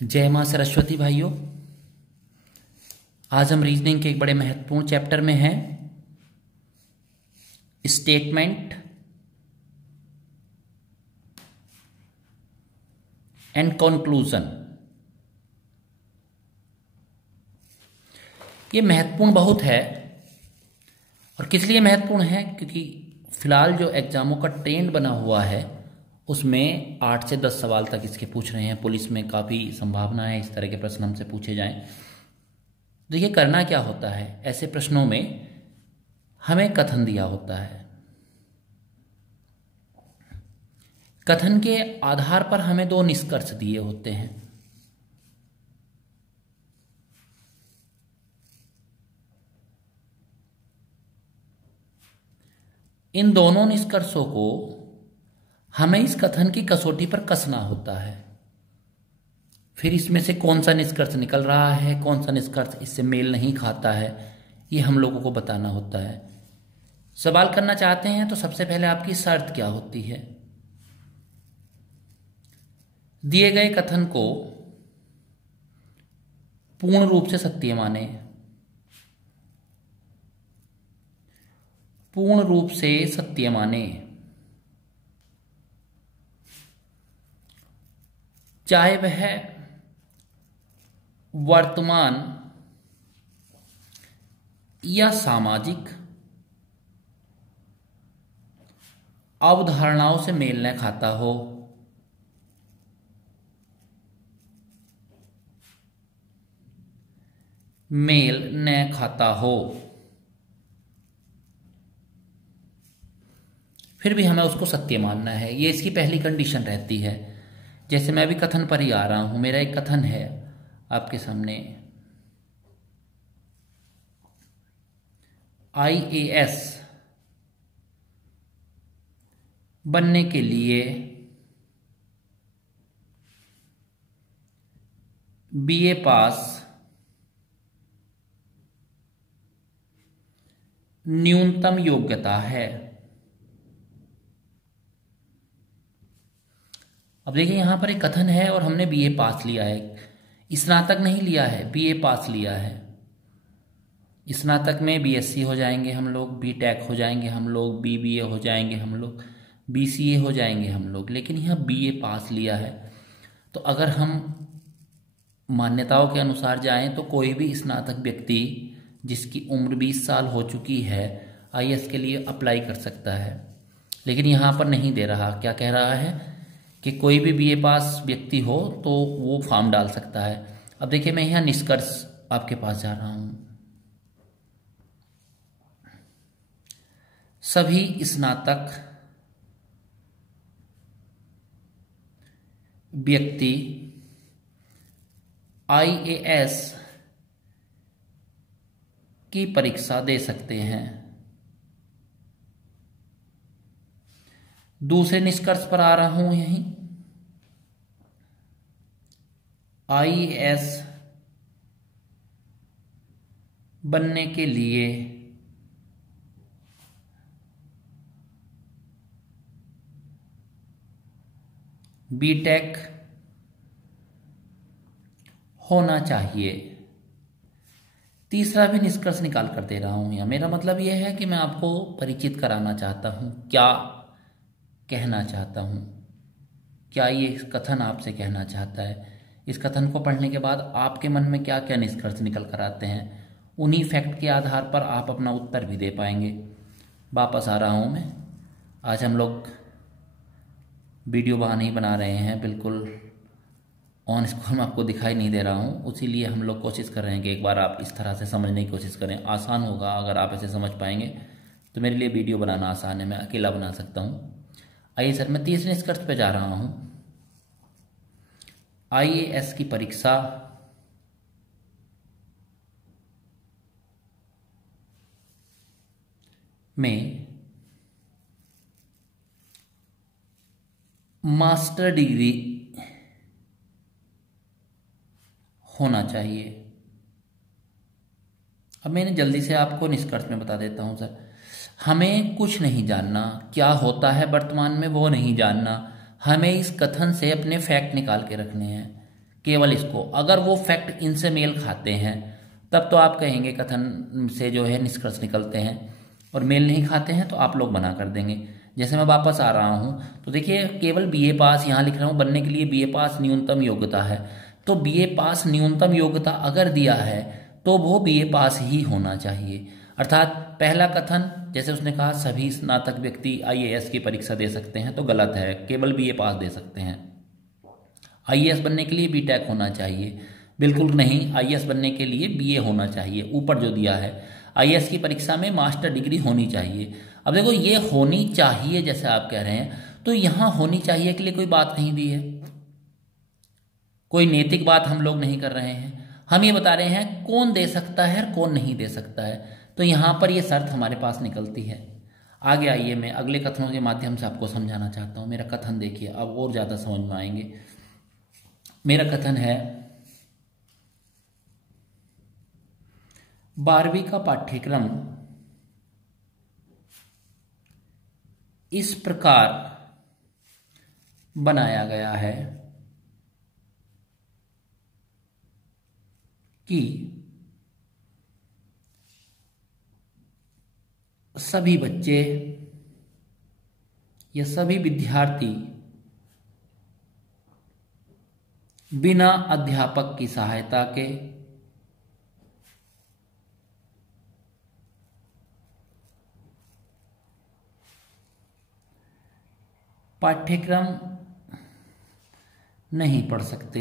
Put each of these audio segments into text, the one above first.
जय मां सरस्वती भाइयों। आज हम रीजनिंग के एक बड़े महत्वपूर्ण चैप्टर में हैं, स्टेटमेंट एंड कंक्लूजन। ये महत्वपूर्ण बहुत है। और किस लिए महत्वपूर्ण है? क्योंकि फिलहाल जो एग्जामों का ट्रेंड बना हुआ है उसमें 8 से 10 सवाल तक इसके पूछ रहे हैं। पुलिस में काफ़ी संभावना है इस तरह के प्रश्न हमसे पूछे जाएं। देखिए, करना क्या होता है ऐसे प्रश्नों में, हमें कथन दिया होता है। कथन के आधार पर हमें 2 निष्कर्ष दिए होते हैं। इन दोनों निष्कर्षों को हमें इस कथन की कसौटी पर कसना होता है। फिर इसमें से कौन सा निष्कर्ष निकल रहा है, कौन सा निष्कर्ष इससे मेल नहीं खाता है, ये हम लोगों को बताना होता है। सवाल करना चाहते हैं तो सबसे पहले आपकी शर्त क्या होती है? दिए गए कथन को पूर्ण रूप से सत्य माने, पूर्ण रूप से सत्य माने, चाहे वह वर्तमान या सामाजिक अवधारणाओं से मेल न खाता हो, मेल न खाता हो, फिर भी हमें उसको सत्य मानना है। ये इसकी पहली कंडीशन रहती है। जैसे मैं अभी कथन पर ही आ रहा हूं, मेरा एक कथन है आपके सामने, IAS बनने के लिए BA पास न्यूनतम योग्यता है। अब देखिए, यहां पर एक कथन है और हमने BA पास लिया है, स्नातक नहीं लिया है, BA पास लिया है। स्नातक में BSc हो जाएंगे हम लोग, BTech हो जाएंगे हम लोग, BBA हो जाएंगे हम लोग, BCA हो जाएंगे हम लोग, लेकिन यहाँ BA पास लिया है। तो अगर हम मान्यताओं के अनुसार जाएं तो कोई भी स्नातक व्यक्ति जिसकी उम्र 20 साल हो चुकी है IAS के लिए अप्लाई कर सकता है। लेकिन यहाँ पर नहीं दे रहा, क्या कह रहा है कि कोई भी BA पास व्यक्ति हो तो वो फॉर्म डाल सकता है। अब देखिए, मैं यहाँ निष्कर्ष आपके पास जा रहा हूं। सभी स्नातक व्यक्ति IAS की परीक्षा दे सकते हैं। दूसरे निष्कर्ष पर आ रहा हूं, यहीं IAS बनने के लिए BTech होना चाहिए। तीसरा भी निष्कर्ष निकाल कर दे रहा हूं। यहां मेरा मतलब यह है कि मैं आपको परिचित कराना चाहता हूं, क्या कहना चाहता हूं, क्या ये कथन आपसे कहना चाहता है। इस कथन को पढ़ने के बाद आपके मन में क्या क्या निष्कर्ष निकल कर आते हैं, उन्हीं फैक्ट के आधार पर आप अपना उत्तर भी दे पाएंगे। वापस आ रहा हूं मैं। आज हम लोग वीडियो नहीं बना रहे हैं, बिल्कुल ऑन स्क्रीन आपको दिखाई नहीं दे रहा हूं, इसीलिए हम लोग कोशिश कर रहे हैं कि एक बार आप इस तरह से समझने की कोशिश करें। आसान होगा अगर आप ऐसे समझ पाएंगे तो मेरे लिए वीडियो बनाना आसान है, मैं अकेला बना सकता हूं। आइए सर, मैं तीसरे निष्कर्ष पे जा रहा हूं। IAS की परीक्षा में मास्टर डिग्री होना चाहिए। अब मैंने जल्दी से आपको निष्कर्ष में बता देता हूं सर। हमें कुछ नहीं जानना, क्या होता है वर्तमान में वो नहीं जानना, हमें इस कथन से अपने फैक्ट निकाल के रखने हैं केवल इसको, अगर वो फैक्ट इनसे मेल खाते हैं तब तो आप कहेंगे कथन से जो है निष्कर्ष निकलते हैं, और मेल नहीं खाते हैं तो आप लोग मना कर देंगे। जैसे मैं वापस आ रहा हूँ तो देखिए केवल बीए पास यहाँ लिख रहा हूँ, बनने के लिए बीए पास न्यूनतम योग्यता है, तो बीए पास न्यूनतम योग्यता अगर दिया है तो वो बीए पास ही होना चाहिए। अर्थात पहला कथन जैसे उसने कहा सभी स्नातक व्यक्ति आईएएस की परीक्षा दे सकते हैं, तो गलत है, केवल बीए पास दे सकते हैं। आईएएस बनने के लिए बीटेक होना चाहिए, बिल्कुल नहीं, आईएएस बनने के लिए बीए होना चाहिए। ऊपर जो दिया है आईएएस की परीक्षा में मास्टर डिग्री होनी चाहिए। अब देखो ये होनी चाहिए जैसे आप कह रहे हैं, तो यहां होनी चाहिए के लिए कोई बात नहीं दी है, कोई नैतिक बात हम लोग नहीं कर रहे हैं, हम ये बता रहे हैं कौन दे सकता है और कौन नहीं दे सकता है, तो यहां पर ये शर्त हमारे पास निकलती है। आगे आइए, मैं अगले कथनों के माध्यम से आपको समझाना चाहता हूं। मेरा कथन देखिए, अब और ज्यादा समझ में आएंगे। मेरा कथन है 12वीं का पाठ्यक्रम इस प्रकार बनाया गया है कि सभी बच्चे या सभी विद्यार्थी बिना अध्यापक की सहायता के पाठ्यक्रम नहीं पढ़ सकते।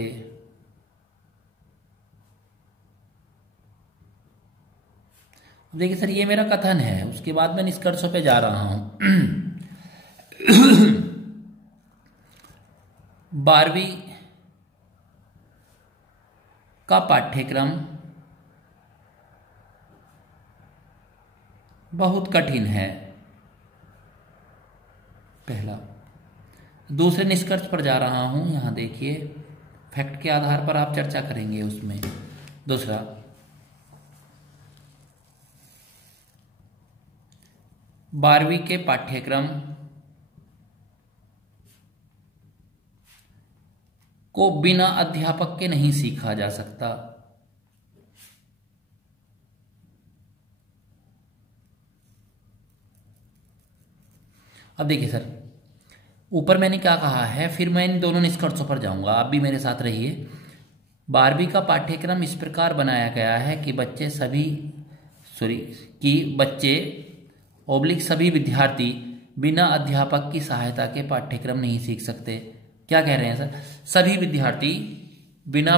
देखिए सर, ये मेरा कथन है, उसके बाद मैं निष्कर्षों पे जा रहा हूं। 12वीं का पाठ्यक्रम बहुत कठिन है, पहला। दूसरे निष्कर्ष पर जा रहा हूं, यहां देखिए फैक्ट के आधार पर आप चर्चा करेंगे उसमें। दूसरा, 12वीं के पाठ्यक्रम को बिना अध्यापक के नहीं सीखा जा सकता। अब देखिए सर, ऊपर मैंने क्या कहा है, फिर मैं इन दोनों निष्कर्षों पर जाऊंगा, आप भी मेरे साथ रहिए। 12वीं का पाठ्यक्रम इस प्रकार बनाया गया है कि बच्चे ओब्लिक सभी विद्यार्थी बिना अध्यापक की सहायता के पाठ्यक्रम नहीं सीख सकते। क्या कह रहे हैं सर? सभी विद्यार्थी बिना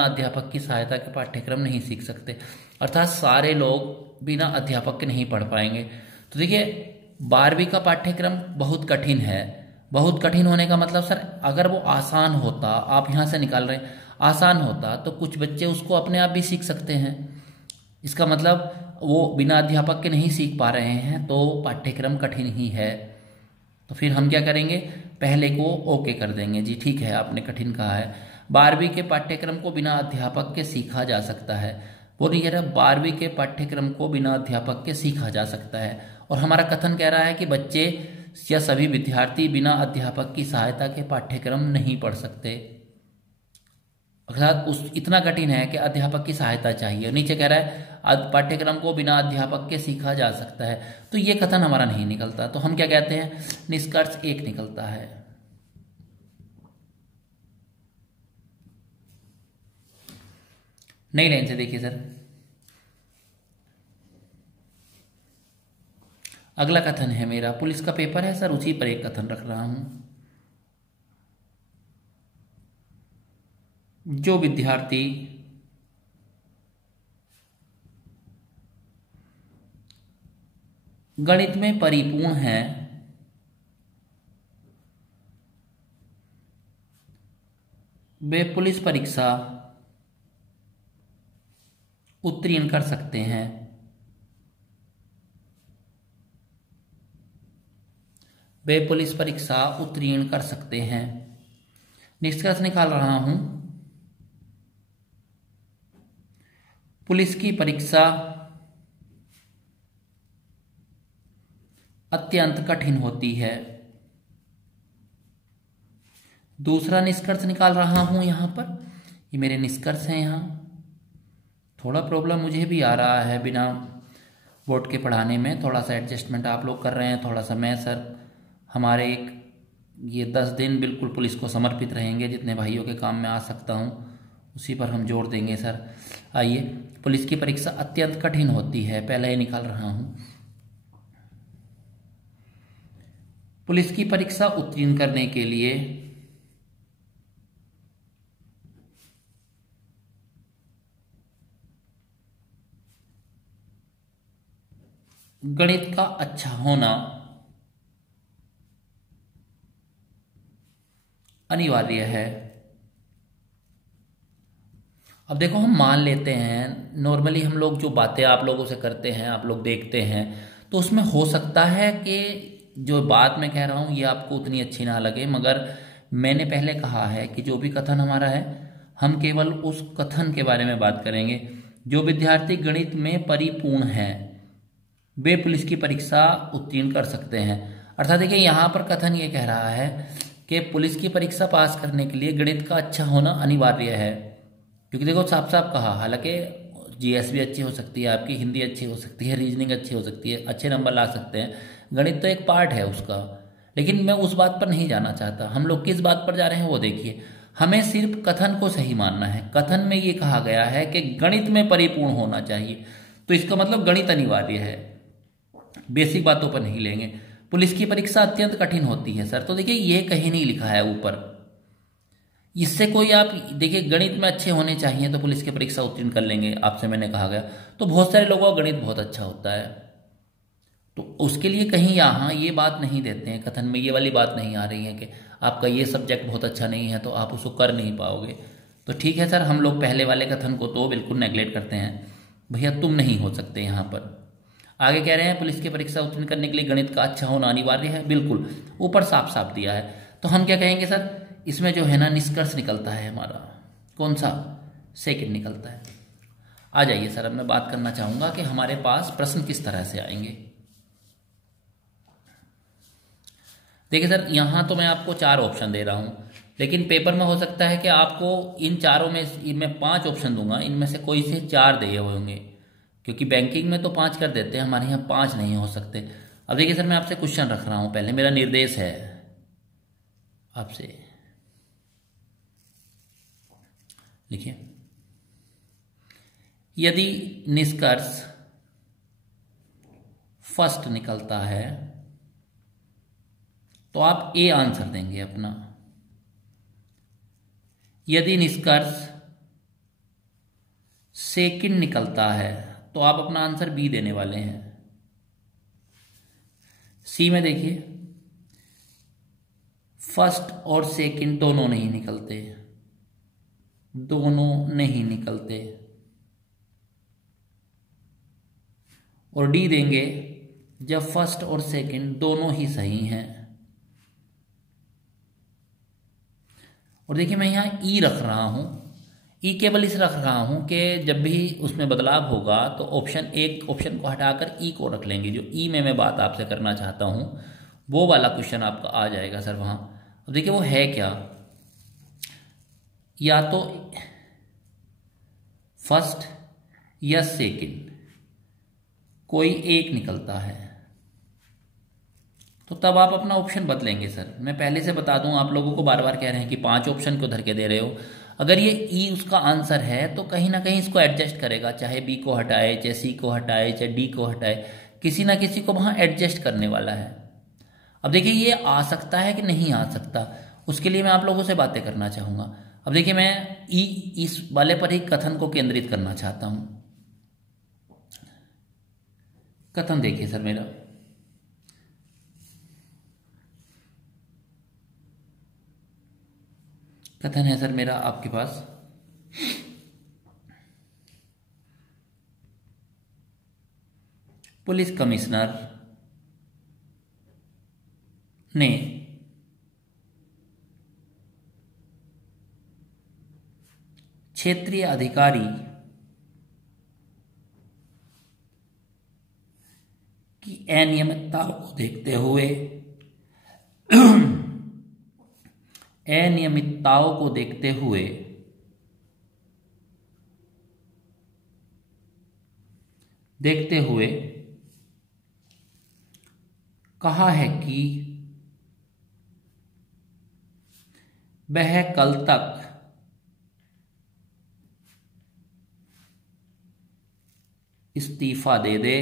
अध्यापक की सहायता के पाठ्यक्रम नहीं सीख सकते, अर्थात सारे लोग बिना अध्यापक के नहीं पढ़ पाएंगे। तो देखिए 12वीं का पाठ्यक्रम बहुत कठिन है। बहुत कठिन होने का मतलब सर, अगर वो आसान होता, आप यहां से निकाल रहे हैं आसान होता, तो कुछ बच्चे उसको अपने आप भी सीख सकते हैं। इसका मतलब वो बिना अध्यापक के नहीं सीख पा रहे हैं, तो पाठ्यक्रम कठिन ही है। तो फिर हम क्या करेंगे, पहले को ओके कर देंगे, जी ठीक है आपने कठिन कहा है। 12वीं के पाठ्यक्रम को बिना अध्यापक के सीखा जा सकता है, वो नहीं कह रहा 12वीं के पाठ्यक्रम को बिना अध्यापक के सीखा जा सकता है। और हमारा कथन कह रहा है कि बच्चे या सभी विद्यार्थी बिना अध्यापक की सहायता के पाठ्यक्रम नहीं पढ़ सकते, अर्थात इतना कठिन है कि अध्यापक की सहायता चाहिए। नीचे कह रहा है पाठ्यक्रम को बिना अध्यापक के सीखा जा सकता है, तो ये कथन हमारा नहीं निकलता। तो हम क्या कहते हैं, निष्कर्ष 1 निकलता है। नई लाइन से देखिए सर, अगला कथन है मेरा, पुलिस का पेपर है सर, उसी पर एक कथन रख रहा हूं। जो विद्यार्थी गणित में परिपूर्ण है वे पुलिस परीक्षा उत्तीर्ण कर सकते हैं। वे पुलिस परीक्षा उत्तीर्ण कर सकते हैं। निष्कर्ष निकाल रहा हूं, पुलिस की परीक्षा अत्यंत कठिन होती है। दूसरा निष्कर्ष निकाल रहा हूं यहां पर, ये मेरे निष्कर्ष हैं। यहाँ थोड़ा प्रॉब्लम मुझे भी आ रहा है बिना बोर्ड के पढ़ाने में, थोड़ा सा एडजस्टमेंट आप लोग कर रहे हैं, थोड़ा सा मैं सर हमारे ये 10 दिन बिल्कुल पुलिस को समर्पित रहेंगे, जितने भाइयों के काम में आ सकता हूँ उसी पर हम जोर देंगे सर। आइए, पुलिस की परीक्षा अत्यंत कठिन होती है, पहले ही निकाल रहा हूँ। पुलिस की परीक्षा उत्तीर्ण करने के लिए गणित का अच्छा होना अनिवार्य है। अब देखो, हम मान लेते हैं नॉर्मली हम लोग जो बातें आप लोगों से करते हैं, आप लोग देखते हैं, तो उसमें हो सकता है कि जो बात मैं कह रहा हूं ये आपको उतनी अच्छी ना लगे, मगर मैंने पहले कहा है कि जो भी कथन हमारा है हम केवल उस कथन के बारे में बात करेंगे। जो विद्यार्थी गणित में परिपूर्ण है वे पुलिस की परीक्षा उत्तीर्ण कर सकते हैं। अर्थात देखिए, यहाँ पर कथन ये कह रहा है कि पुलिस की परीक्षा पास करने के लिए गणित का अच्छा होना अनिवार्य है। क्योंकि देखो, साफ साफ कहा, हालांकि जीएस भी अच्छी हो सकती है आपकी, हिंदी अच्छी हो सकती है, रीजनिंग अच्छी हो सकती है, अच्छे नंबर ला सकते हैं, गणित तो एक पार्ट है उसका। लेकिन मैं उस बात पर नहीं जाना चाहता। हम लोग किस बात पर जा रहे हैं वो देखिए। हमें सिर्फ कथन को सही मानना है। कथन में ये कहा गया है कि गणित में परिपूर्ण होना चाहिए, तो इसका मतलब गणित अनिवार्य है, बेसिक बातों पर नहीं लेंगे। पुलिस की परीक्षा अत्यंत कठिन होती है सर, तो देखिए ये कहीं नहीं लिखा है ऊपर। इससे कोई आप देखिए, गणित में अच्छे होने चाहिए तो पुलिस की परीक्षा उत्तीर्ण कर लेंगे, आपसे मैंने कहा गया। तो बहुत सारे लोगों का गणित बहुत अच्छा होता है, तो उसके लिए कहीं यहाँ ये बात नहीं देते हैं, कथन में ये वाली बात नहीं आ रही है कि आपका ये सब्जेक्ट बहुत अच्छा नहीं है तो आप उसको कर नहीं पाओगे। तो ठीक है सर, हम लोग पहले वाले कथन को तो बिल्कुल नेगलेक्ट करते हैं, भैया तुम नहीं हो सकते यहाँ पर। आगे कह रहे हैं पुलिस की परीक्षा उत्तीर्ण करने के लिए गणित का अच्छा होना अनिवार्य है, बिल्कुल ऊपर साफ साफ दिया है। तो हम क्या कहेंगे सर, इसमें जो है ना निष्कर्ष निकलता है हमारा, कौन सा, सेकंड निकलता है। आ जाइए सर, अब मैं बात करना चाहूंगा कि हमारे पास प्रश्न किस तरह से आएंगे। देखिए सर, यहां तो मैं आपको 4 ऑप्शन दे रहा हूं, लेकिन पेपर में हो सकता है कि आपको इन चारों में, मैं 5 ऑप्शन दूंगा, इनमें से कोई से 4 दिए हुए होंगे, क्योंकि बैंकिंग में तो 5 कर देते हैं, हमारे यहाँ 5 नहीं हो सकते। अब देखिए सर, मैं आपसे क्वेश्चन रख रहा हूं, पहले मेरा निर्देश है आपसे, लिखिए। यदि निष्कर्ष फर्स्ट निकलता है तो आप ए आंसर देंगे अपना। यदि निष्कर्ष सेकंड निकलता है तो आप अपना आंसर बी देने वाले हैं। सी में देखिए, फर्स्ट और सेकंड दोनों नहीं निकलते, दोनों नहीं निकलते। और डी देंगे जब फर्स्ट और सेकंड दोनों ही सही हैं। और देखिए, मैं यहां ई रख रहा हूं, ई केवल इस रख रहा हूं कि जब भी उसमें बदलाव होगा तो एक ऑप्शन को हटाकर ई को रख लेंगे। जो ई में मैं बात आपसे करना चाहता हूं वो वाला क्वेश्चन आपका आ जाएगा सर वहां। अब देखिए वो है क्या, या तो फर्स्ट या सेकंड, कोई एक निकलता है, तो तब आप अपना ऑप्शन बदलेंगे सर। मैं पहले से बता दूं, आप लोगों को बार बार कह रहे हैं कि 5 ऑप्शन क्यों धर के दे रहे हो। अगर ये ई उसका आंसर है तो कहीं ना कहीं इसको एडजस्ट करेगा, चाहे बी को हटाए, चाहे सी को हटाए, चाहे डी को हटाए, किसी ना किसी को वहां एडजस्ट करने वाला है। अब देखिए, ये आ सकता है कि नहीं आ सकता, उसके लिए मैं आप लोगों से बातें करना चाहूंगा। अब देखिए, मैं ई इस वाले पर ही कथन को केंद्रित करना चाहता हूं। कथन देखिए सर, मेरा कथन है सर मेरा आपके पास, पुलिस कमिश्नर ने क्षेत्रीय अधिकारी की अनियमितता को देखते हुए अनियमितताओं को देखते हुए कहा है कि वह कल तक इस्तीफा दे दे,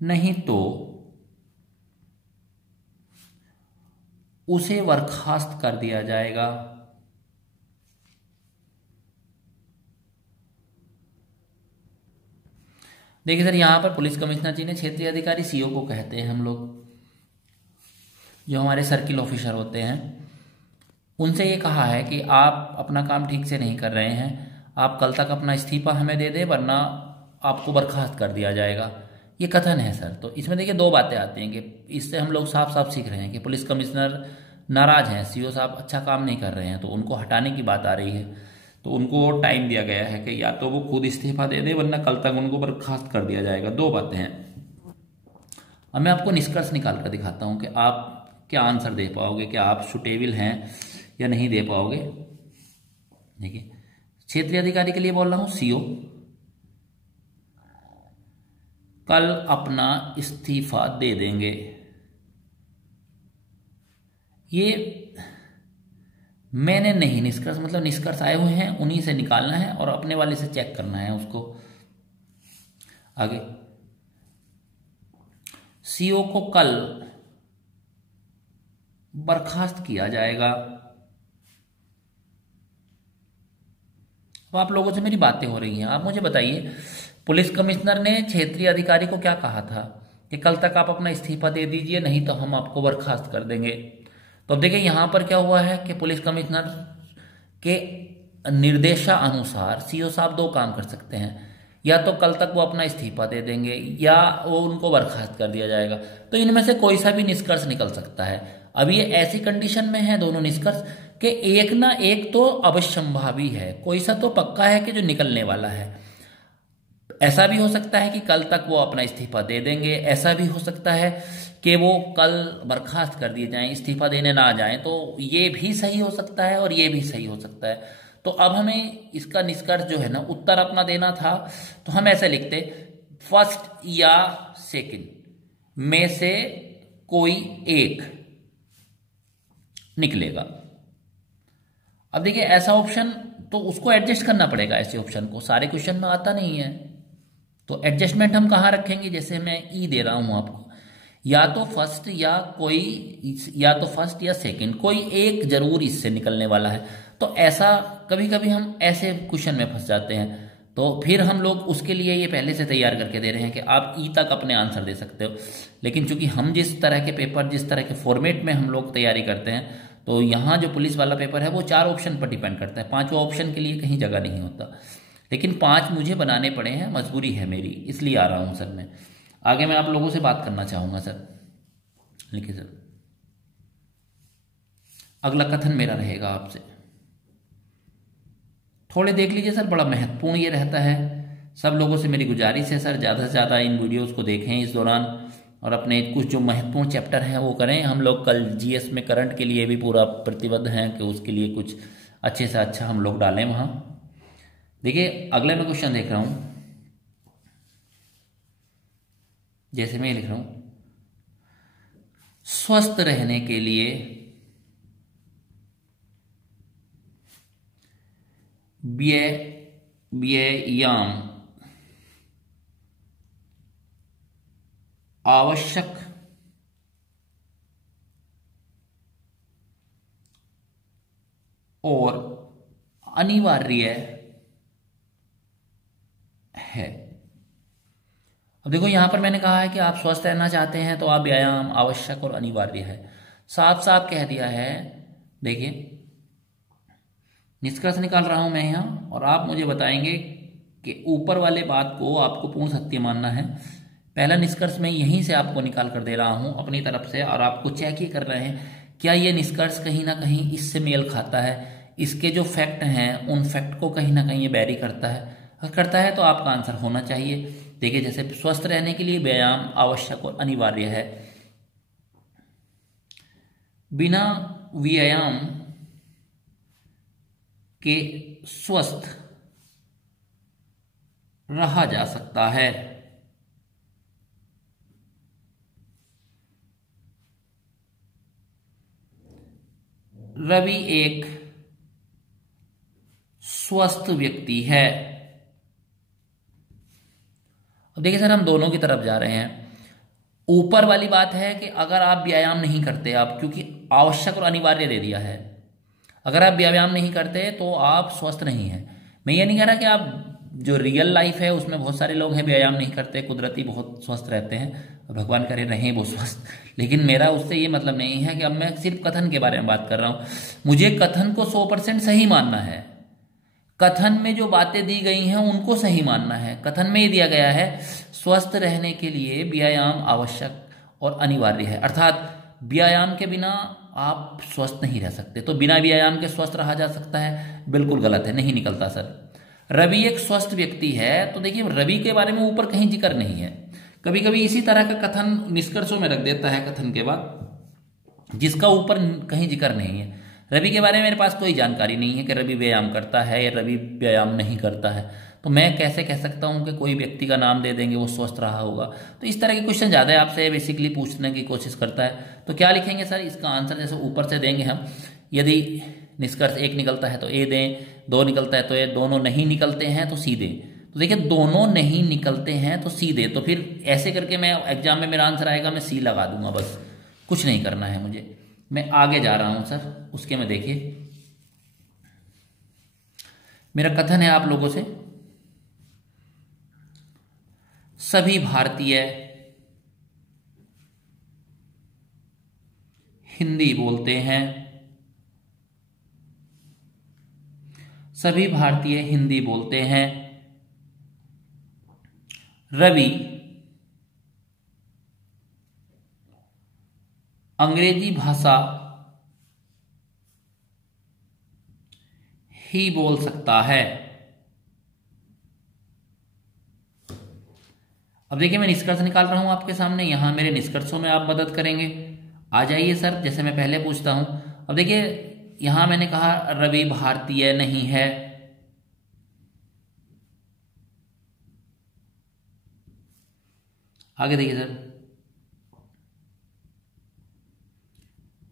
नहीं तो उसे बर्खास्त कर दिया जाएगा। देखिए सर, यहां पर पुलिस कमिश्नर जी ने क्षेत्रीय अधिकारी सीओ को कहते हैं हम लोग, जो हमारे सर्किल ऑफिसर होते हैं, उनसे ये कहा है कि आप अपना काम ठीक से नहीं कर रहे हैं, आप कल तक अपना इस्तीफा हमें दे दें वरना आपको बर्खास्त कर दिया जाएगा। ये कथन है सर। तो इसमें देखिए दो बातें आती हैं कि इससे हम लोग साफ साफ सीख रहे हैं कि पुलिस कमिश्नर नाराज हैं, सीओ साहब अच्छा काम नहीं कर रहे हैं, तो उनको हटाने की बात आ रही है। तो उनको टाइम दिया गया है कि या तो वो खुद इस्तीफा दे दे वरना कल तक उनको बर्खास्त कर दिया जाएगा। दो बातें हैं। अब मैं आपको निष्कर्ष निकाल कर दिखाता हूं कि आप क्या आंसर दे पाओगे, क्या आप सुटेबल हैं या नहीं दे पाओगे। देखिए, क्षेत्रीय अधिकारी के लिए बोल रहा हूं सीओ कल अपना इस्तीफा दे देंगे। ये मैंने नहीं, निष्कर्ष मतलब निष्कर्ष आए हुए हैं, उन्हीं से निकालना है और अपने वाले से चेक करना है उसको। आगे, सीओ को कल बर्खास्त किया जाएगा। अब आप लोगों से मेरी बातें हो रही हैं, आप मुझे बताइए पुलिस कमिश्नर ने क्षेत्रीय अधिकारी को क्या कहा था कि कल तक आप अपना इस्तीफा दे दीजिए, नहीं तो हम आपको बर्खास्त कर देंगे। तो अब देखिए यहां पर क्या हुआ है कि पुलिस कमिश्नर के निर्देशानुसार सीओ साहब दो काम कर सकते हैं, या तो कल तक वो अपना इस्तीफा दे देंगे या वो उनको बर्खास्त कर दिया जाएगा। तो इनमें से कोई सा भी निष्कर्ष निकल सकता है। अब ये ऐसी कंडीशन में है दोनों निष्कर्ष कि एक ना एक तो अवश्यंभावी है, कोई सा तो पक्का है कि जो निकलने वाला है। ऐसा भी हो सकता है कि कल तक वो अपना इस्तीफा दे देंगे, ऐसा भी हो सकता है कि वो कल बर्खास्त कर दिए जाएं, इस्तीफा देने ना जाएं। तो ये भी सही हो सकता है और ये भी सही हो सकता है। तो अब हमें इसका निष्कर्ष जो है ना, उत्तर अपना देना था, तो हम ऐसे लिखते फर्स्ट या सेकंड में से कोई एक निकलेगा। अब देखिए ऐसा ऑप्शन तो उसको एडजस्ट करना पड़ेगा, ऐसे ऑप्शन को सारे क्वेश्चन में आता नहीं है, तो एडजस्टमेंट हम कहाँ रखेंगे। जैसे मैं ई दे रहा हूं आपको, या तो फर्स्ट या सेकंड, कोई एक जरूर इससे निकलने वाला है। तो ऐसा कभी कभी हम ऐसे क्वेश्चन में फंस जाते हैं, तो फिर हम लोग उसके लिए ये पहले से तैयार करके दे रहे हैं कि आप ई तक अपने आंसर दे सकते हो। लेकिन चूंकि हम जिस तरह के पेपर, जिस तरह के फॉर्मेट में हम लोग तैयारी करते हैं, तो यहाँ जो पुलिस वाला पेपर है वो 4 ऑप्शन पर डिपेंड करता है, 5वां ऑप्शन के लिए कहीं जगह नहीं होता। लेकिन 5 मुझे बनाने पड़े हैं, मजबूरी है मेरी, इसलिए आ रहा हूँ सर मैं। आगे मैं आप लोगों से बात करना चाहूंगा सर। लिखिए सर, अगला कथन मेरा रहेगा आपसे, थोड़े देख लीजिए सर, बड़ा महत्वपूर्ण ये रहता है। सब लोगों से मेरी गुजारिश है सर, ज़्यादा से ज़्यादा इन वीडियोस को देखें इस दौरान, और अपने कुछ जो महत्वपूर्ण चैप्टर हैं वो करें। हम लोग कल जीएस में करंट के लिए भी पूरा प्रतिबद्ध हैं कि उसके लिए कुछ अच्छे से अच्छा हम लोग डालें वहाँ। देखिए अगले मैं क्वेश्चन देख रहा हूँ, जैसे मैं लिख रहा हूँ, स्वस्थ रहने के लिए व्यायाम आवश्यक और अनिवार्य है। अब देखो यहां पर मैंने कहा है कि आप स्वस्थ रहना चाहते हैं तो आप व्यायाम आवश्यक और अनिवार्य है, साफ साफ कह दिया है। देखिए निष्कर्ष निकाल रहा हूं मैं यहां, और आप मुझे बताएंगे कि ऊपर वाले बात को आपको पूर्ण सत्य मानना है। पहला निष्कर्ष मैं यहीं से आपको निकाल कर दे रहा हूं अपनी तरफ से, और आपको चेक ही कर रहे हैं क्या ये निष्कर्ष कहीं ना कहीं इससे मेल खाता है, इसके जो फैक्ट हैं उन फैक्ट को कहीं ना कहीं ये बैरी करता है। अगर करता है तो आपका आंसर होना चाहिए, देखिए जैसे स्वस्थ रहने के लिए व्यायाम आवश्यक और अनिवार्य है। बिना व्यायाम के स्वस्थ रहा जा सकता है। रवि एक स्वस्थ व्यक्ति है। अब देखिए सर, हम दोनों की तरफ जा रहे हैं। ऊपर वाली बात है कि अगर आप व्यायाम नहीं करते, आप क्योंकि आवश्यक और अनिवार्य दे दिया है, अगर आप व्यायाम नहीं करते तो आप स्वस्थ नहीं हैं। मैं ये नहीं कह रहा कि आप जो रियल लाइफ है उसमें बहुत सारे लोग हैं व्यायाम नहीं करते, कुदरती बहुत स्वस्थ रहते हैं, और भगवान करे रहें वो स्वस्थ, लेकिन मेरा उससे ये मतलब नहीं है कि अब मैं सिर्फ कथन के बारे में बात कर रहा हूं। मुझे कथन को 100% सही मानना है। कथन में जो बातें दी गई हैं उनको सही मानना है। कथन में ये दिया गया है स्वस्थ रहने के लिए व्यायाम आवश्यक और अनिवार्य है, अर्थात व्यायाम के बिना आप स्वस्थ नहीं रह सकते। तो बिना व्यायाम के स्वस्थ रहा जा सकता है? बिल्कुल गलत है, नहीं निकलता सर। रवि एक स्वस्थ व्यक्ति है, तो देखिए रवि के बारे में ऊपर कहीं जिक्र नहीं है। कभी कभी इसी तरह का कथन निष्कर्षों में रख देता है कथन के बाद, जिसका ऊपर कहीं जिक्र नहीं है। रवि के बारे में मेरे पास कोई जानकारी नहीं है कि रवि व्यायाम करता है या रवि व्यायाम नहीं करता है, तो मैं कैसे कह सकता हूं कि कोई व्यक्ति का नाम दे देंगे वो स्वस्थ रहा होगा। तो इस तरह के क्वेश्चन ज्यादा है आपसे बेसिकली पूछने की कोशिश करता है। तो क्या लिखेंगे सर इसका आंसर? जैसे ऊपर से देंगे हम, यदि निष्कर्ष एक निकलता है तो ए दें, दो निकलता है तो ए, दोनों नहीं निकलते हैं तो सी दें। तो देखिए दोनों नहीं निकलते हैं तो सी दें, तो फिर ऐसे करके मैं एग्जाम में मेरा आंसर आएगा, मैं सी लगा दूंगा, बस कुछ नहीं करना है मुझे। मैं आगे जा रहा हूं सर, उसके में देखिए मेरा कथन है आप लोगों से, सभी भारतीय हिंदी बोलते हैं। सभी भारतीय हिंदी बोलते हैं। रवि अंग्रेजी भाषा ही बोल सकता है। अब देखिए मैं निष्कर्ष निकाल रहा हूं आपके सामने, यहां मेरे निष्कर्षों में आप मदद करेंगे। आ जाइए सर, जैसे मैं पहले पूछता हूं। अब देखिए यहां मैंने कहा रवि भारतीय नहीं है, आगे देखिए सर,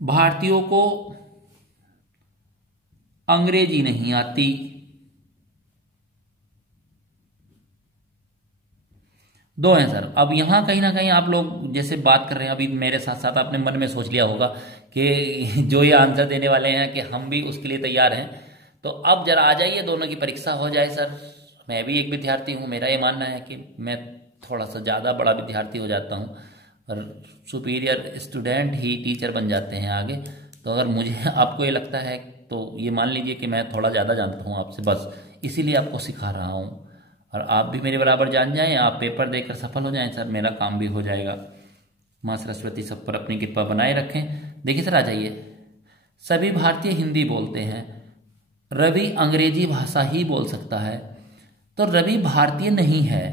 भारतीयों को अंग्रेजी नहीं आती। दो हैं सर। अब यहां कहीं ना कहीं आप लोग जैसे बात कर रहे हैं, अभी मेरे साथ साथ आपने मन में सोच लिया होगा कि जो ये आंसर देने वाले हैं कि हम भी उसके लिए तैयार हैं। तो अब जरा आ जाइए, दोनों की परीक्षा हो जाए सर। मैं भी एक विद्यार्थी हूं, मेरा ये मानना है कि मैं थोड़ा सा ज़्यादा बड़ा विद्यार्थी हो जाता हूं और सुपीरियर स्टूडेंट ही टीचर बन जाते हैं आगे। तो अगर मुझे आपको ये लगता है तो ये मान लीजिए कि मैं थोड़ा ज़्यादा जानता हूँ आपसे, बस इसीलिए आपको सिखा रहा हूँ। और आप भी मेरे बराबर जान जाएं, आप पेपर देकर सफल हो जाएं सर, मेरा काम भी हो जाएगा। माँ सरस्वती सब पर अपनी कृपा बनाए रखें। देखिए सर आ जाइए, सभी भारतीय हिंदी बोलते हैं, रवि अंग्रेजी भाषा ही बोल सकता है। तो रवि भारतीय नहीं है,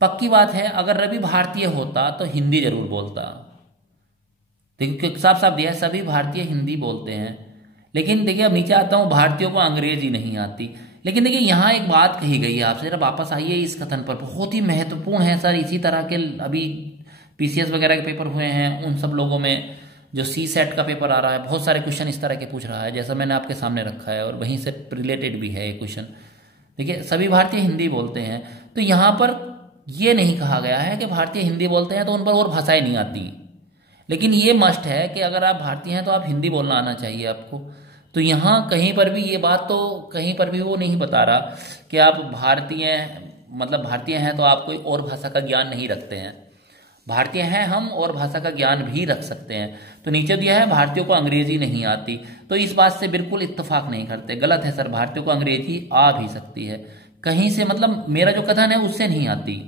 पक्की बात है। अगर रवि भारतीय होता तो हिंदी जरूर बोलता। देखिए साफ साफ दिया है, सभी भारतीय हिंदी बोलते हैं। लेकिन देखिए अब नीचे आता हूं, भारतीयों को अंग्रेजी नहीं आती। लेकिन देखिए यहाँ एक बात कही गई है आपसे, जरा वापस आइए इस कथन पर, बहुत ही महत्वपूर्ण है सर। इसी तरह के अभी पीसीएस वगैरह के पेपर हुए हैं, उन सब लोगों में जो सी सेट का पेपर आ रहा है, बहुत सारे क्वेश्चन इस तरह के पूछ रहा है जैसा मैंने आपके सामने रखा है, और वहीं से रिलेटेड भी है ये क्वेश्चन। देखिए सभी भारतीय हिंदी बोलते हैं, तो यहाँ पर यह नहीं कहा गया है कि भारतीय हिंदी बोलते हैं तो उन पर और भाषाएं नहीं आती। लेकिन ये मस्ट है कि अगर आप भारतीय हैं तो आप हिंदी बोलना आना चाहिए आपको। तो यहाँ कहीं पर भी ये बात तो कहीं पर भी वो नहीं बता रहा कि आप भारतीय मतलब भारतीय हैं तो आप कोई और भाषा का ज्ञान नहीं रखते हैं। भारतीय हैं हम और भाषा का ज्ञान भी रख सकते हैं। तो नीचे दिया है भारतीयों को अंग्रेजी नहीं आती, तो इस बात से बिल्कुल इत्तेफाक नहीं करते, गलत है सर। भारतीयों को अंग्रेजी आ भी सकती है कहीं से, मतलब मेरा जो कथन है उससे नहीं आती।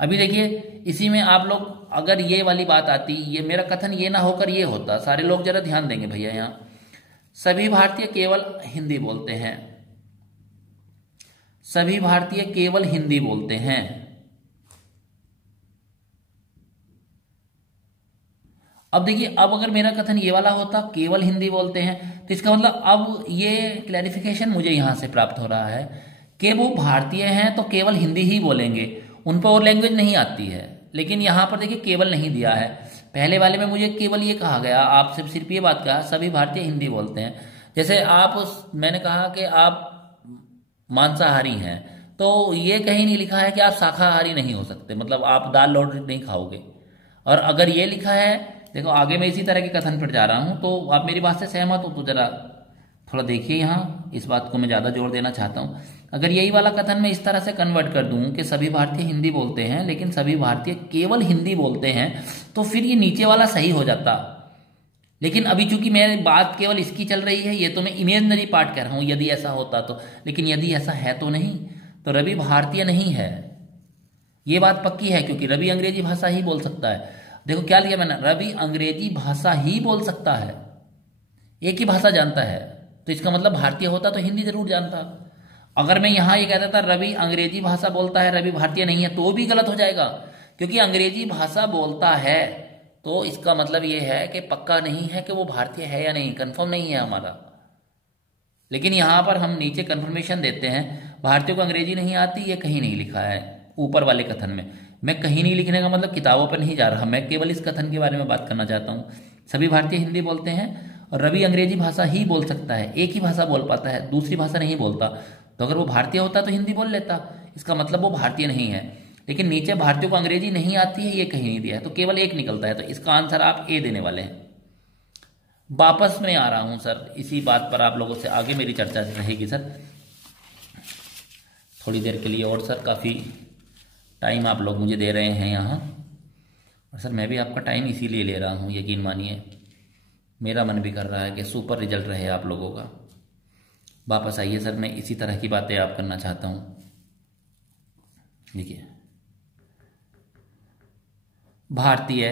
अभी देखिए इसी में आप लोग अगर ये वाली बात आती, ये मेरा कथन ये ना होकर ये होता, सारे लोग जरा ध्यान देंगे भैया। यहाँ सभी भारतीय केवल हिंदी बोलते हैं, सभी भारतीय केवल हिंदी बोलते हैं। अब देखिए, अब अगर मेरा कथन ये वाला होता केवल हिंदी बोलते हैं, तो इसका मतलब अब ये क्लैरिफिकेशन मुझे यहाँ से प्राप्त हो रहा है कि वो भारतीय हैं तो केवल हिंदी ही बोलेंगे, उन पर और लैंग्वेज नहीं आती है। लेकिन यहाँ पर देखिए केवल नहीं दिया है। पहले वाले में मुझे केवल ये कहा गया, आपसे सिर्फ ये बात कहा सभी भारतीय हिंदी बोलते हैं। जैसे मैंने कहा कि आप मांसाहारी हैं, तो ये कहीं नहीं लिखा है कि आप शाकाहारी नहीं हो सकते, मतलब आप दाल लौट नहीं खाओगे। और अगर ये लिखा है, देखो आगे मैं इसी तरह के कथन पर जा रहा हूं, तो आप मेरी बात से सहमत हो तो जरा थोड़ा देखिए, यहाँ इस बात को मैं ज़्यादा जोर देना चाहता हूँ। अगर यही वाला कथन मैं इस तरह से कन्वर्ट कर दूं कि सभी भारतीय हिंदी बोलते हैं लेकिन सभी भारतीय केवल हिंदी बोलते हैं, तो फिर ये नीचे वाला सही हो जाता। लेकिन अभी चूंकि मेरी बात केवल इसकी चल रही है, ये तो मैं इमेजनरी पार्ट कह रहा हूँ, यदि ऐसा होता तो। लेकिन यदि ऐसा है तो नहीं, तो रवि भारतीय नहीं है, ये बात पक्की है, क्योंकि रवि अंग्रेजी भाषा ही बोल सकता है। देखो क्या लिया मैंने, रवि अंग्रेजी भाषा ही बोल सकता है, एक ही भाषा जानता है, तो इसका मतलब भारतीय होता तो हिंदी जरूर जानता। अगर मैं यहां ये कहता था रवि अंग्रेजी भाषा बोलता है, रवि भारतीय नहीं है, तो भी गलत हो जाएगा, क्योंकि अंग्रेजी भाषा बोलता है तो इसका मतलब ये है कि पक्का नहीं है कि वो भारतीय है या नहीं, कंफर्म नहीं है हमारा। लेकिन यहां पर हम नीचे कंफर्मेशन देते हैं, भारतीयों को अंग्रेजी नहीं आती, ये कहीं नहीं लिखा है ऊपर वाले कथन में। मैं कहीं नहीं लिखने का मतलब किताबों पर नहीं जा रहा, मैं केवल इस कथन के बारे में बात करना चाहता हूँ। सभी भारतीय हिंदी बोलते हैं और रवि अंग्रेजी भाषा ही बोल सकता है, एक ही भाषा बोल पाता है, दूसरी भाषा नहीं बोलता। तो अगर वो भारतीय होता तो हिंदी बोल लेता, इसका मतलब वो भारतीय नहीं है। लेकिन नीचे भारतीयों को अंग्रेजी नहीं आती है, ये कहीं नहीं दिया है, तो केवल एक निकलता है, तो इसका आंसर आप ए देने वाले हैं। वापस मैं आ रहा हूं सर, इसी बात पर आप लोगों से आगे मेरी चर्चा रहेगी सर थोड़ी देर के लिए। और सर काफ़ी टाइम आप लोग मुझे दे रहे हैं यहाँ, और सर मैं भी आपका टाइम इसीलिए ले रहा हूँ, यकीन मानिए मेरा मन भी कर रहा है कि सुपर रिजल्ट रहे आप लोगों का। वापस आइए सर, मैं इसी तरह की बातें आप करना चाहता हूँ। देखिए, भारतीय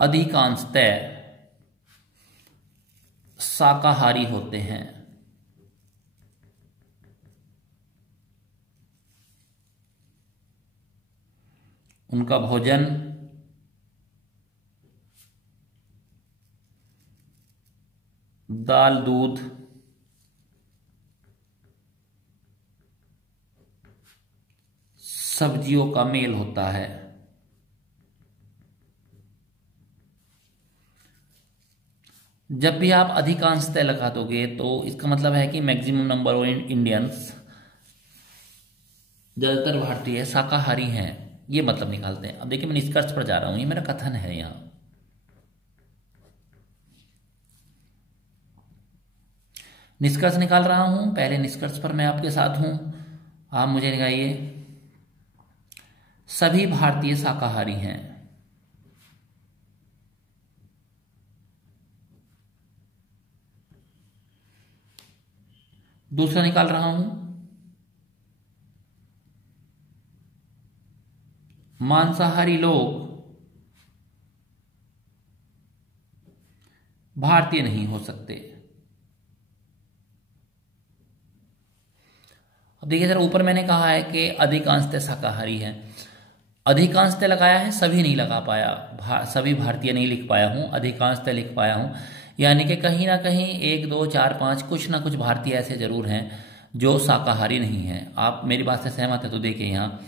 अधिकांशतः शाकाहारी होते हैं। उनका भोजन दाल, दूध, सब्जियों का मेल होता है। जब भी आप अधिकांशतः लगा दोगे तो इसका मतलब है कि मैक्सिमम नंबर ऑफ इंडियंस, ज्यादातर भारतीय शाकाहारी हैं, ये मतलब निकालते हैं। अब देखिए मैं निष्कर्ष पर जा रहा हूं, ये मेरा कथन है यहां। निष्कर्ष निकाल रहा हूं, पहले निष्कर्ष पर मैं आपके साथ हूं, आप मुझे निकालिए। सभी भारतीय शाकाहारी हैं। दूसरा निकाल रहा हूं, मांसाहारी लोग भारतीय नहीं हो सकते। अब देखिए सर, ऊपर मैंने कहा है कि अधिकांशतः शाकाहारी हैं, अधिकांशतः लगाया है, सभी नहीं लगा पाया, सभी भारतीय नहीं लिख पाया हूं, अधिकांशतः लिख पाया हूं। यानी कि कहीं ना कहीं 1 2 4 5 कुछ ना कुछ भारतीय ऐसे जरूर हैं जो शाकाहारी नहीं हैं। आप मेरी बात से सहमत है तो देखिए यहाँ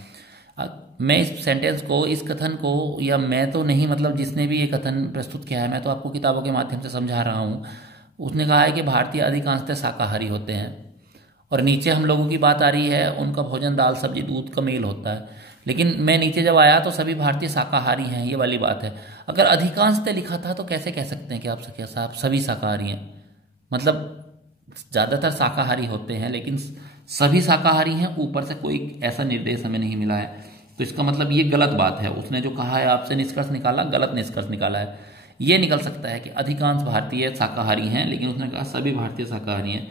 मैं इस सेंटेंस को, इस कथन को, या मैं तो नहीं, मतलब जिसने भी ये कथन प्रस्तुत किया है, मैं तो आपको किताबों के माध्यम से समझा रहा हूँ। उसने कहा है कि भारतीय अधिकांशतः शाकाहारी होते हैं, और नीचे हम लोगों की बात आ रही है उनका भोजन दाल, सब्जी, दूध का मेल होता है। लेकिन मैं नीचे जब आया तो सभी भारतीय शाकाहारी हैं, ये वाली बात है। अगर अधिकांशतः लिखा था तो कैसे कह सकते हैं कि आप सभी शाकाहारी हैं? मतलब ज़्यादातर शाकाहारी होते हैं लेकिन सभी शाकाहारी हैं, ऊपर से कोई ऐसा निर्देश हमें नहीं मिला है, तो इसका मतलब ये गलत बात है। उसने जो कहा है आपसे निष्कर्ष निकाला, गलत निष्कर्ष निकाला है। ये निकल सकता है कि अधिकांश भारतीय शाकाहारी हैं, लेकिन उसने कहा सभी भारतीय शाकाहारी हैं।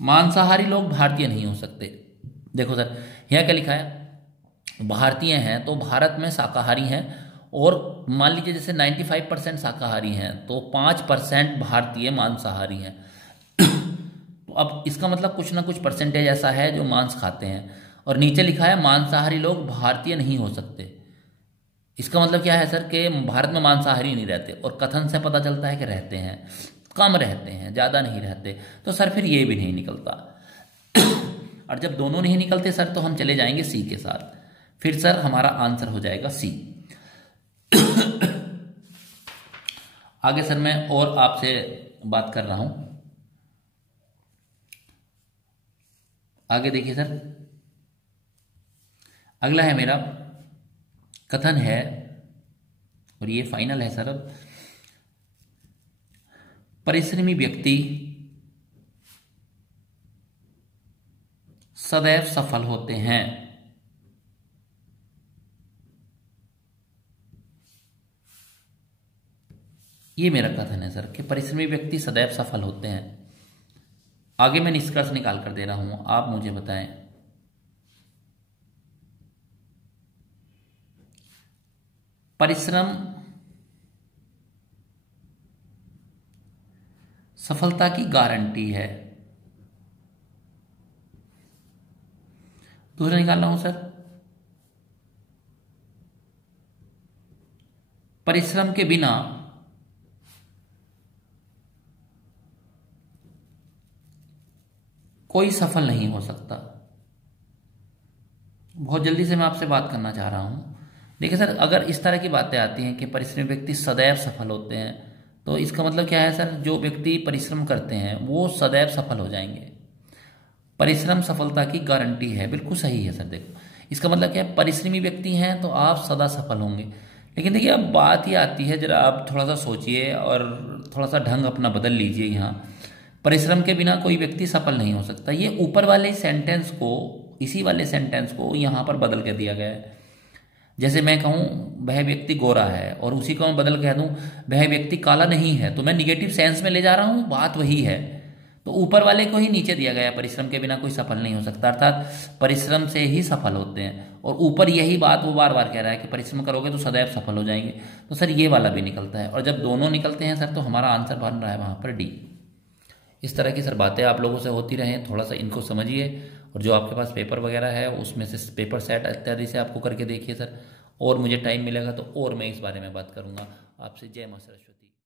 मांसाहारी लोग भारतीय नहीं हो सकते। देखो सर, यहाँ क्या लिखा है, भारतीय हैं तो भारत में शाकाहारी हैं, और मान लीजिए जैसे 95% शाकाहारी हैं तो 5% भारतीय मांसाहारी हैं। तो अब इसका मतलब कुछ ना कुछ परसेंटेज ऐसा है जो मांस खाते हैं, और नीचे लिखा है मांसाहारी लोग भारतीय नहीं हो सकते। इसका मतलब क्या है सर कि भारत में मांसाहारी नहीं रहते, और कथन से पता चलता है कि रहते हैं, कम रहते हैं, ज़्यादा नहीं रहते। तो सर फिर ये भी नहीं निकलता। और जब दोनों नहीं निकलते सर तो हम चले जाएंगे सी के साथ। फिर सर हमारा आंसर हो जाएगा सी। आगे सर मैं और आपसे बात कर रहा हूं। आगे देखिए सर, अगला है मेरा कथन है, और ये फाइनल है सर। अब परिश्रमी व्यक्ति सदैव सफल होते हैं। ये मेरा कथन है सर कि परिश्रमी व्यक्ति सदैव सफल होते हैं। आगे मैं निष्कर्ष निकाल कर दे रहा हूं, आप मुझे बताएं। परिश्रम सफलता की गारंटी है। दूसरा निकाल रहा हूं सर, परिश्रम के बिना कोई सफल नहीं हो सकता। बहुत जल्दी से मैं आपसे बात करना चाह रहा हूं। देखिए सर, अगर इस तरह की बातें आती हैं कि परिश्रमी व्यक्ति सदैव सफल होते हैं, तो इसका मतलब क्या है सर, जो व्यक्ति परिश्रम करते हैं वो सदैव सफल हो जाएंगे। परिश्रम सफलता की गारंटी है, बिल्कुल सही है सर। देखो इसका मतलब क्या है, परिश्रमी व्यक्ति हैं तो आप सदा सफल होंगे। लेकिन देखिए अब बात ये आती है, जरा आप थोड़ा सा सोचिए और थोड़ा सा ढंग अपना बदल लीजिए। यहाँ परिश्रम के बिना कोई व्यक्ति सफल नहीं हो सकता, ये ऊपर वाले सेंटेंस को, इसी वाले सेंटेंस को यहाँ पर बदल के दिया गया है। जैसे मैं कहूँ वह व्यक्ति गोरा है, और उसी को मैं बदल कह दूँ वह व्यक्ति काला नहीं है, तो मैं निगेटिव सेंस में ले जा रहा हूँ, बात वही है। तो ऊपर वाले को ही नीचे दिया गया, परिश्रम के बिना कोई सफल नहीं हो सकता, अर्थात परिश्रम से ही सफल होते हैं। और ऊपर यही बात वो बार बार कह रहा है कि परिश्रम करोगे तो सदैव सफल हो जाएंगे। तो सर ये वाला भी निकलता है, और जब दोनों निकलते हैं सर तो हमारा आंसर बन रहा है वहाँ पर डी। इस तरह की सर बातें आप लोगों से होती रहें, थोड़ा सा इनको समझिए, और जो आपके पास पेपर वगैरह है उसमें से पेपर सेट इत्यादि से आपको करके देखिए सर। और मुझे टाइम मिलेगा तो और मैं इस बारे में बात करूँगा। आपसे जय मां सरस्वती।